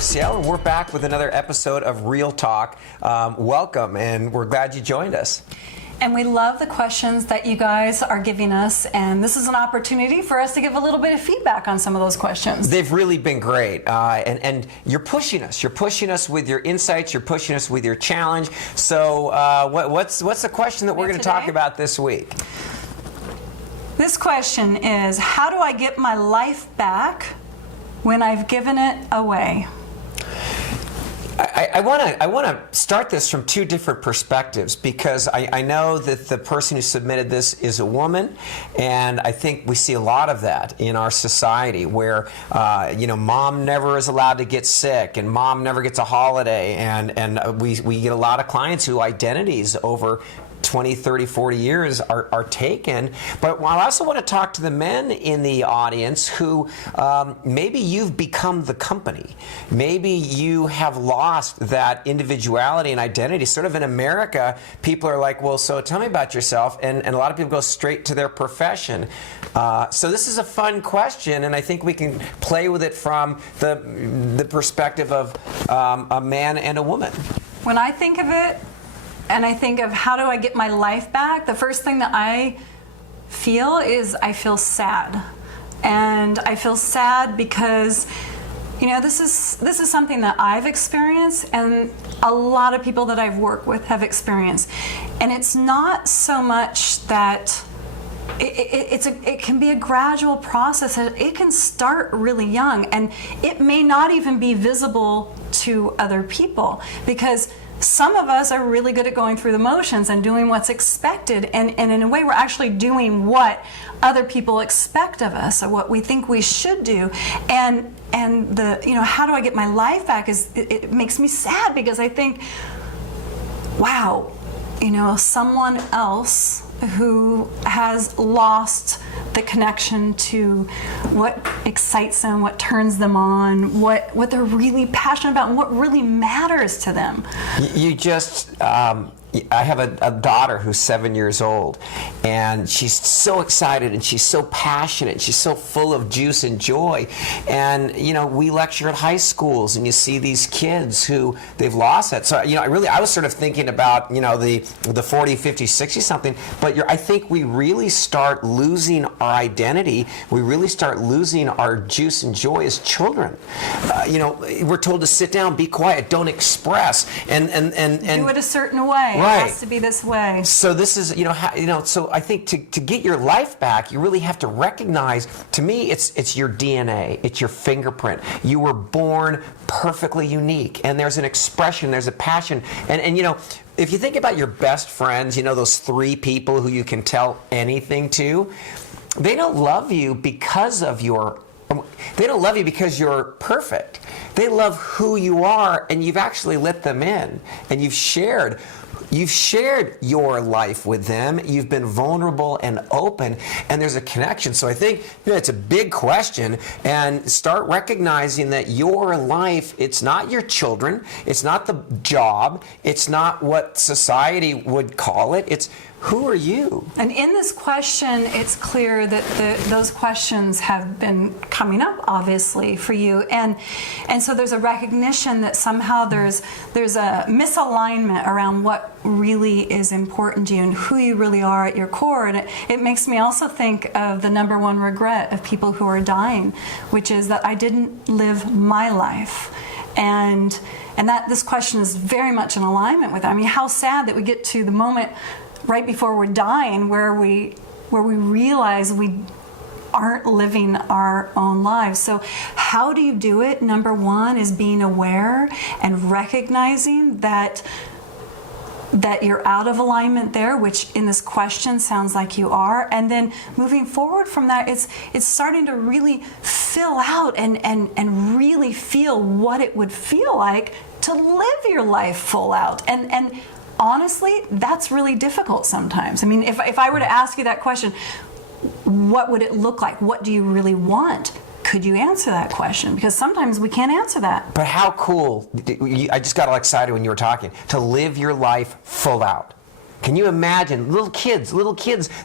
Ciel, and we're back with another episode of Real Talk. Welcome, and we're glad you joined us. And we love the questions that you guys are giving us, and this is an opportunity for us to give a little bit of feedback on some of those questions. They've really been great, and you're pushing us. You're pushing us with your insights. You're pushing us with your challenge. So what's the question that we're going to talk about this week? This question is, how do I get my life back when I've given it away? I want to start this from two different perspectives, because I know that the person who submitted this is a woman, and I think we see a lot of that in our society where mom never is allowed to get sick, and mom never gets a holiday, and we get a lot of clients whose identities over 20, 30, 40 years are taken. But I also want to talk to the men in the audience who maybe you've become the company. Maybe you have lost that individuality and identity. Sort of in America, people are like, well, so tell me about yourself. And a lot of people go straight to their profession. So this is a fun question, and I think we can play with it from the perspective of a man and a woman. When I think of it, and I think of how do I get my life back, the first thing that I feel is I feel sad. And I feel sad because, this is something that I've experienced and a lot of people that I've worked with have experienced. And it's not so much that it can be a gradual process. It can start really young, and it may not even be visible to other people, because some of us are really good at going through the motions and doing what's expected, and in a way we're actually doing what other people expect of us, or what we think we should do. And the how do I get my life back it makes me sad, because I think, wow, someone else who has lost the connection to what excites them, what turns them on, what they're really passionate about, and what really matters to them. You just, I have a daughter who's 7 years old, and she's so excited, and she's so passionate, and she's so full of juice and joy. And we lecture at high schools, and you see these kids who they've lost that. So I was sort of thinking about the 40, 50, 60 something. But I think we really start losing our identity. We really start losing our juice and joy as children. We're told to sit down, be quiet, don't express, and do it a certain way. Right. It has to be this way. So this is, so I think to get your life back, you really have to recognize, to me, it's your DNA, it's your fingerprint. You were born perfectly unique, and there's an expression, there's a passion, and if you think about your best friends, those three people who you can tell anything to, they don't love you because you're perfect. They love who you are, and you've actually let them in, and you've shared your life with them. You've been vulnerable and open, and there's a connection. So I think it's a big question, and start recognizing that your life, it's not your children, it's not the job, it's not what society would call it, it's who are you? And in this question, it's clear that those questions have been coming up, obviously, for you. And so there's a recognition that somehow there's a misalignment around what really is important to you and who you really are at your core. And it makes me also think of the number one regret of people who are dying, which is that I didn't live my life. And that this question is very much in alignment with that. I mean, how sad that we get to the moment right before we're dying where we realize we aren't living our own lives. So how do you do it? Number one is being aware and recognizing that you're out of alignment there, which in this question sounds like you are. And then moving forward from that, it's starting to really fill out and really feel what it would feel like to live your life full out. And honestly, that's really difficult sometimes. I mean, if I were to ask you that question, what would it look like? What do you really want? Could you answer that question? Because sometimes we can't answer that. But how cool, I just got all excited when you were talking, to live your life full out. Can you imagine little kids,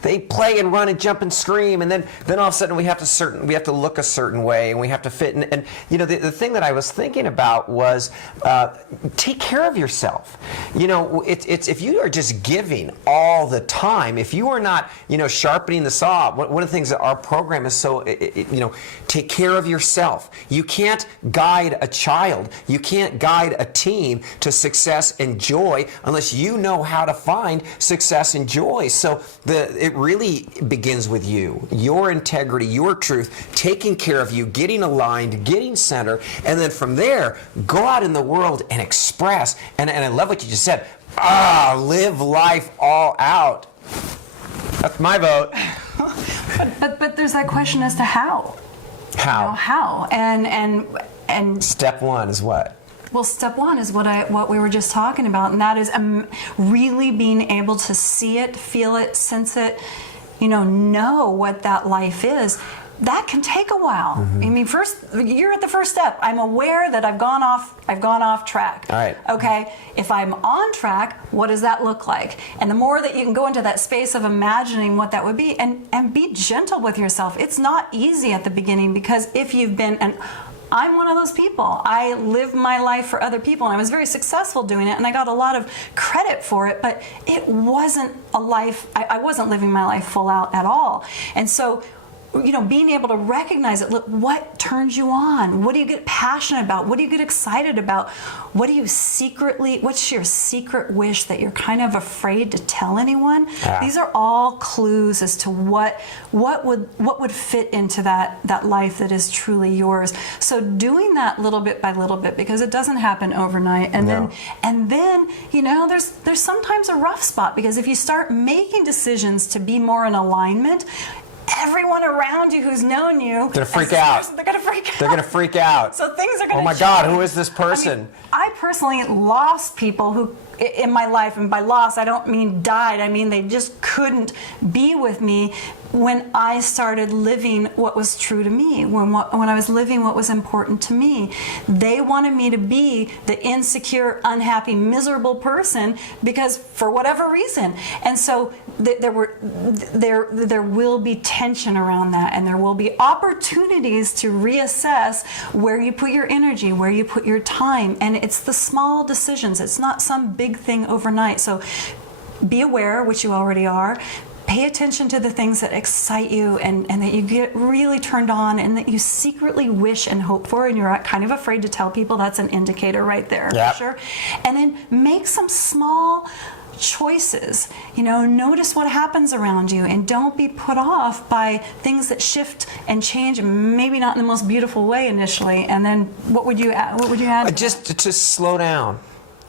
they play and run and jump and scream, and then all of a sudden we have to look a certain way, and we have to fit. And you know, the thing that I was thinking about was take care of yourself. You know, it's if you are just giving all the time, if you are not, you know, sharpening the saw. One of the things that our program is so, you know, take care of yourself. You can't guide a child. You can't guide a team to success and joy unless you know how to find success and joy. So it really begins with you, your integrity, your truth, taking care of you, getting aligned, getting centered, and then from there, go out in the world and express. And I love what you just said. Live life all out. That's my vote. But there's that question as to how. How? You know, how? And step one is what? Well, step one is what we were just talking about, and that is really being able to see it, feel it, sense it, you know what that life is. That can take a while. Mm-hmm. I mean, first, you're at the first step. I'm aware that I've gone off track. All right. Okay. If I'm on track, what does that look like? And the more that you can go into that space of imagining what that would be, and be gentle with yourself. It's not easy at the beginning, because if you've been, and I'm one of those people. I live my life for other people, and I was very successful doing it, and I got a lot of credit for it, but it wasn't a life, I wasn't living my life full out at all. And so, you know, being able to recognize it. Look, what turns you on? What do you get passionate about? What do you get excited about? What's your secret wish that you're kind of afraid to tell anyone? Yeah. These are all clues as to what would fit into that life that is truly yours. So doing that little bit by little bit, because it doesn't happen overnight. And then, you know, there's sometimes a rough spot, because if you start making decisions to be more in alignment, everyone around you who's known you, they're gonna freak out. They're gonna freak out. They're gonna freak out. So things are gonna. Oh my God, who is this person? I personally lost people who in my life, and by loss I don't mean died. I mean they just couldn't be with me when I started living what was true to me. When I was living what was important to me, they wanted me to be the insecure, unhappy, miserable person, because for whatever reason. And so there will be tension around that, and there will be opportunities to reassess where you put your energy, where you put your time, and it's the small decisions. It's not some big thing overnight. So be aware, which you already are. Pay attention to the things that excite you and that you get really turned on and that you secretly wish and hope for, and you're kind of afraid to tell people. That's an indicator right there. Yep. For sure. And then make some small choices. You know, notice what happens around you, and don't be put off by things that shift and change, maybe not in the most beautiful way initially. And then what would you add? Just to slow down,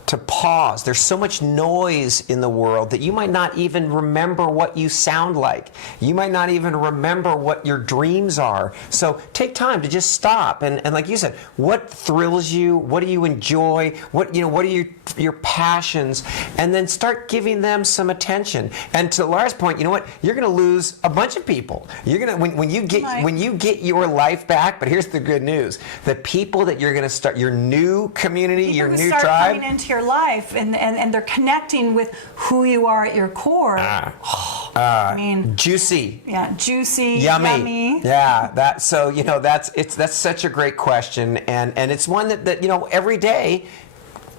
to pause. There's so much noise in the world that you might not even remember what you sound like. You might not even remember what your dreams are. So take time to just stop and like you said, what thrills you? What do you enjoy? What are your passions? And then start giving them some attention. And to Laura's point, you know what? You're going to lose a bunch of people. You're going to when you get your life back. But here's the good news: the people that you're going to start, your new community, your new tribe, coming into your life, and they're connecting with who you are at your core. I mean, juicy. Yeah, juicy, yummy. Yeah, that's such a great question, and it's one that you know, every day,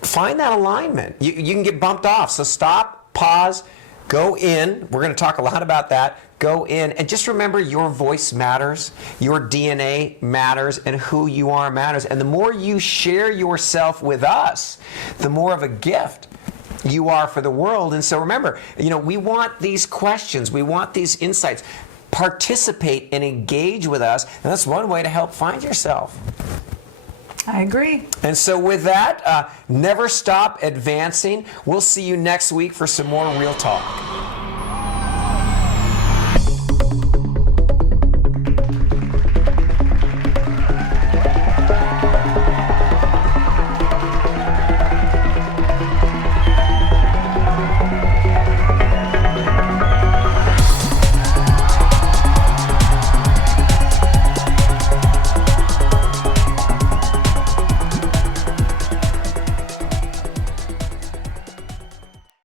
find that alignment. You can get bumped off, so stop, pause, go in. We're going to talk a lot about that. Go in and just remember, your voice matters, your DNA matters, and who you are matters. And the more you share yourself with us, the more of a gift you are for the world. And so remember, you know, we want these questions, we want these insights. Participate and engage with us, and that's one way to help find yourself. I agree. And so with that, never stop advancing. We'll see you next week for some more Real Talk.